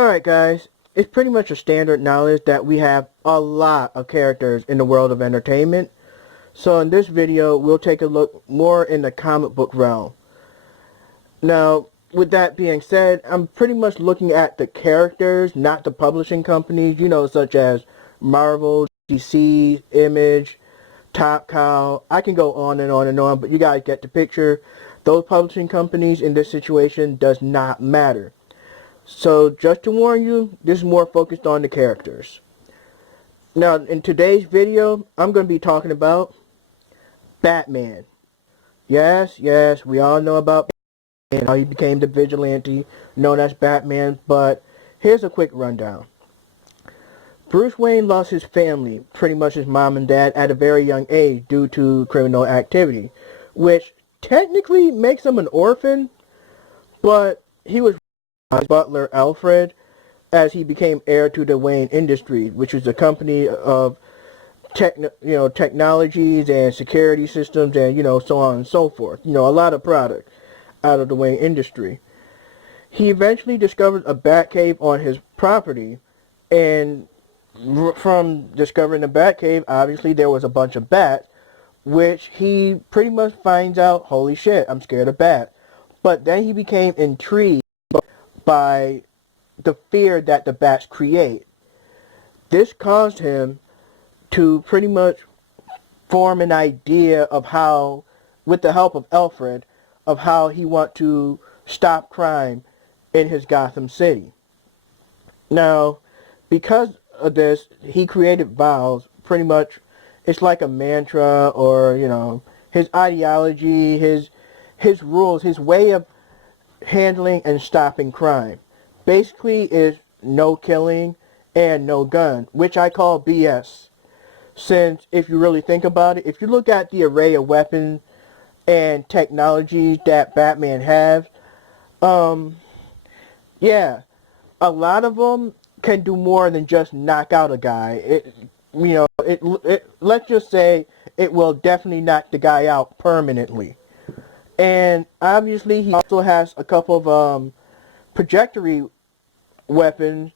Alright guys, it's pretty much a standard knowledge that we have a lot of characters in the world of entertainment. So in this video, we'll take a look more in the comic book realm. Now, with that being said, I'm pretty much looking at the characters, not the publishing companies, such as Marvel, DC, Image, Top Cow. I can go on and on and on, but you guys get the picture. Those publishing companies in this situation does not matter. So just to warn you, this is more focused on the characters. Now, in today's video, I'm going to be talking about Batman. Yes, we all know about Batman, how he became the vigilante known as Batman, but here's a quick rundown. Bruce Wayne lost his family, pretty much his mom and dad, at a very young age due to criminal activity, which technically makes him an orphan, but he was his butler Alfred as he became heir to the Wayne Industries, which is a company of technologies and security systems and so on and so forth. A lot of product out of the Wayne Industry. He eventually discovered a Batcave on his property, and from discovering the Batcave, obviously there was a bunch of bats, which he pretty much finds out, holy shit, I'm scared of bats. But then he became intrigued by the fear that the bats create. This caused him to pretty much form an idea of how, with the help of Alfred, of how he wants to stop crime in his Gotham City. Now, because of this, he created vows. Pretty much, it's like a mantra, or his ideology, his rules, his way of handling and stopping crime. Basically is no killing and no gun, which I call BS. Since if you really think about it, if you look at the array of weapons and technologies that Batman has, yeah, a lot of them can do more than just knock out a guy. Let's just say it will definitely knock the guy out permanently. And obviously he also has a couple of trajectory weapons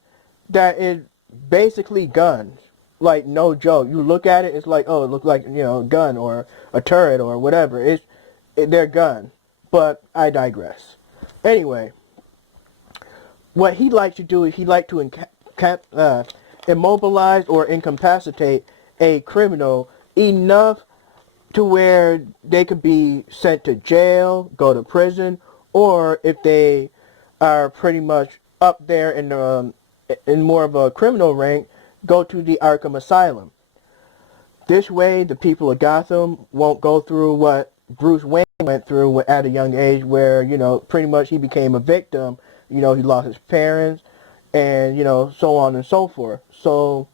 that is basically guns. Like, no joke. You look at it, it's like, oh, it looks like, a gun or a turret or whatever. They're guns. But I digress. Anyway, what he likes to do is he likes to immobilize or incapacitate a criminal enough to where they could be sent to jail, go to prison, or if they are pretty much up there in more of a criminal rank, go to the Arkham Asylum. This way, the people of Gotham won't go through what Bruce Wayne went through at a young age, where pretty much he became a victim. He lost his parents, and so on and so forth. So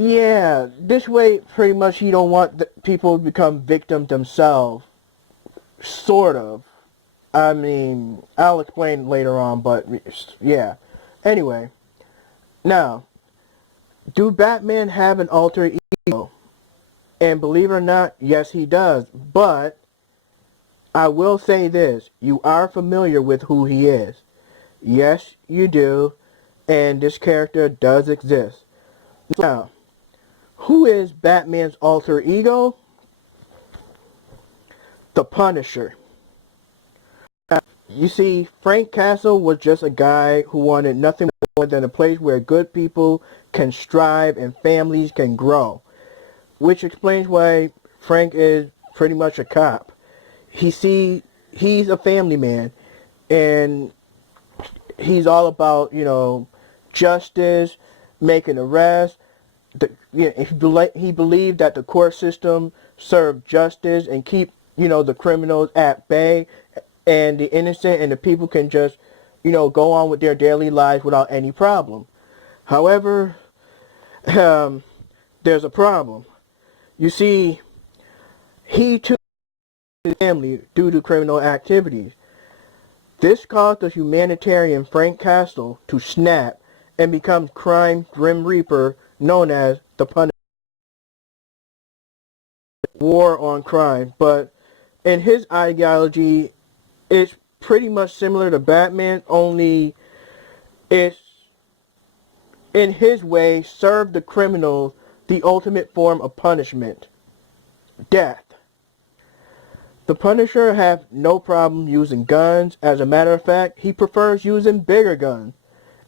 yeah, this way pretty much he don't want people to become victims themselves. Sort of. I mean, I'll explain later on, but yeah. Anyway, now, do Batman have an alter ego? And believe it or not, yes he does. But I will say this, you are familiar with who he is. Yes, you do. And this character does exist. Now, who is Batman's alter ego? The Punisher. You see, Frank Castle was just a guy who wanted nothing more than a place where good people can strive and families can grow. Which explains why Frank is pretty much a cop. He's a family man, and he's all about, justice, making arrests. He believed that the court system served justice and keep, the criminals at bay, and the innocent and the people can just, go on with their daily lives without any problem. However, there's a problem. You see, he too his family due to criminal activities. This caused the humanitarian Frank Castle to snap and become crime Grim Reaper known as the Punisher. War on crime, but in his ideology, it's pretty much similar to Batman, only is, in his way, serve the criminals the ultimate form of punishment, death. The Punisher has no problem using guns. As a matter of fact, he prefers using bigger guns,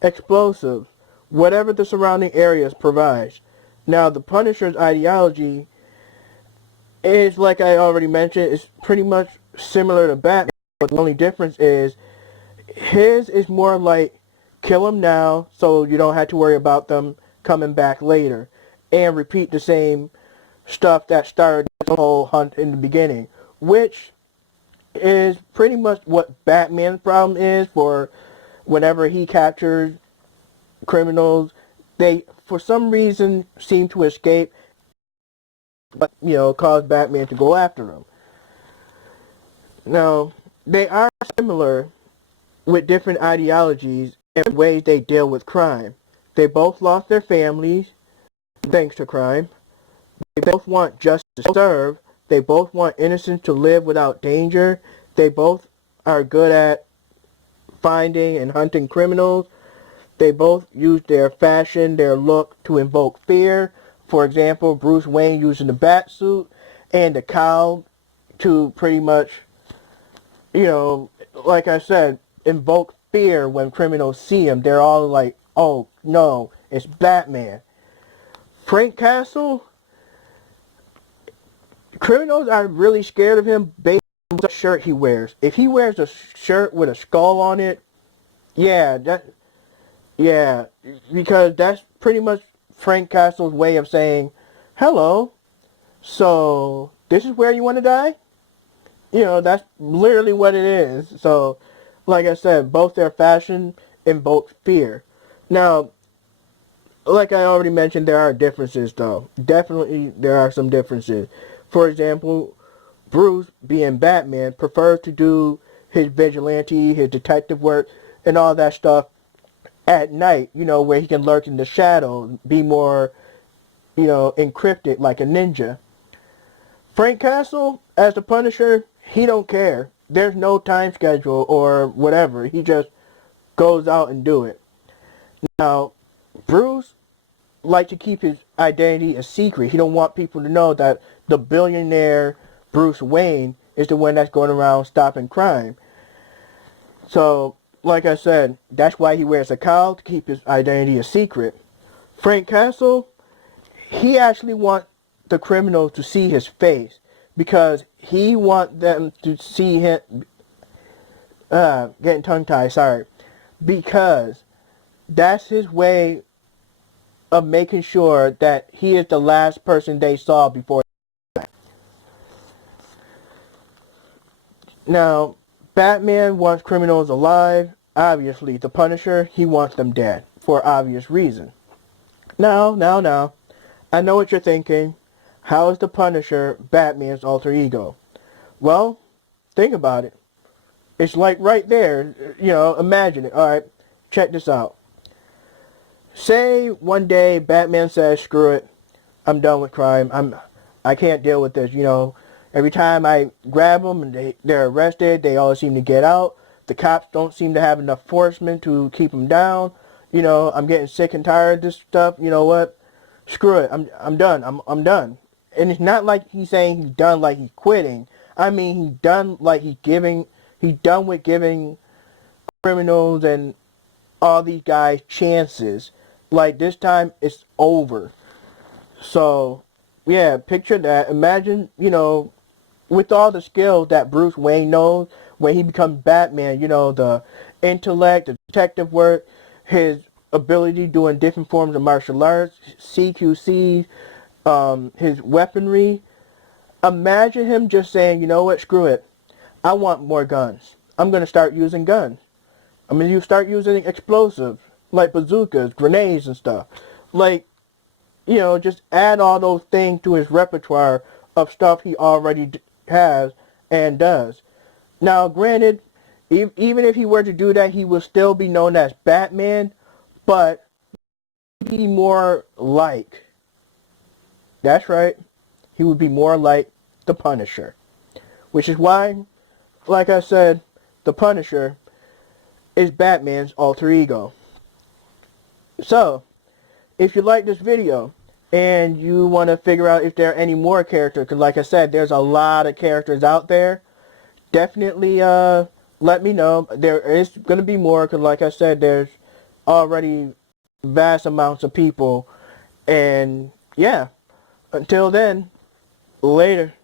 explosives, whatever the surrounding areas provides. Now, the Punisher's ideology is, like I already mentioned, is pretty much similar to Batman, but the only difference is his is more like kill them now so you don't have to worry about them coming back later, and repeat the same stuff that started the whole hunt in the beginning, which is pretty much what Batman's problem is. For whenever he captures criminals, they for some reason seem to escape, but cause Batman to go after them. Now, they are similar with different ideologies and ways they deal with crime. They both lost their families thanks to crime. They both want justice to serve. They both want innocents to live without danger. They both are good at finding and hunting criminals. They both use their fashion, their look to invoke fear. For example, Bruce Wayne using the bat suit and the cowl to pretty much, like I said, invoke fear when criminals see him. They're all like, oh no, it's Batman. Frank Castle, criminals are really scared of him based on what shirt he wears. If he wears a shirt with a skull on it, yeah, because that's pretty much Frank Castle's way of saying, hello, so this is where you want to die? That's literally what it is. So, like I said, both their fashion invoke fear. Now, like I already mentioned, there are differences, though. Definitely, there are some differences. For example, Bruce, being Batman, prefers to do his vigilante, his detective work, and all that stuff at night, where he can lurk in the shadows, be more, encrypted like a ninja. Frank Castle, as the Punisher, he don't care. There's no time schedule or whatever. He just goes out and do it. Now, Bruce likes to keep his identity a secret. He don't want people to know that the billionaire Bruce Wayne is the one that's going around stopping crime. So, like I said, that's why he wears a cowl, to keep his identity a secret. Frank Castle, he actually wants the criminals to see his face because he wants them to see him, getting tongue-tied, sorry, because that's his way of making sure that he is the last person they saw before. Now, Batman wants criminals alive. Obviously, the Punisher, he wants them dead for obvious reason. Now, I know what you're thinking. How is the Punisher Batman's alter ego? Well, think about it. It's like right there, imagine it. Alright, check this out. Say one day Batman says, screw it, I'm done with crime. I can't deal with this, Every time I grab them and they're arrested, they always seem to get out. The cops don't seem to have enough enforcement to keep them down. I'm getting sick and tired of this stuff. You know what? Screw it. I'm done. I'm done. And it's not like he's saying he's done like he's quitting. I mean, he's done like he's done with giving criminals and all these guys chances. Like, this time it's over. So, yeah, picture that. Imagine, with all the skills that Bruce Wayne knows, when he becomes Batman, the intellect, the detective work, his ability doing different forms of martial arts, CQC, his weaponry. Imagine him just saying, you know what, screw it. I want more guns. I'm going to start using guns. I'm going to start using explosives, like bazookas, grenades and stuff. Like, just add all those things to his repertoire of stuff he already has and does. Now, granted, even if he were to do that, he will still be known as Batman, but be more like, that's right, he would be more like the Punisher. Which is why, like I said, the Punisher is Batman's alter ego. So, if you like this video and you want to figure out if there are any more characters, because like I said, there's a lot of characters out there, definitely let me know. There is going to be more, because like I said, there's already vast amounts of people. And yeah, until then, later.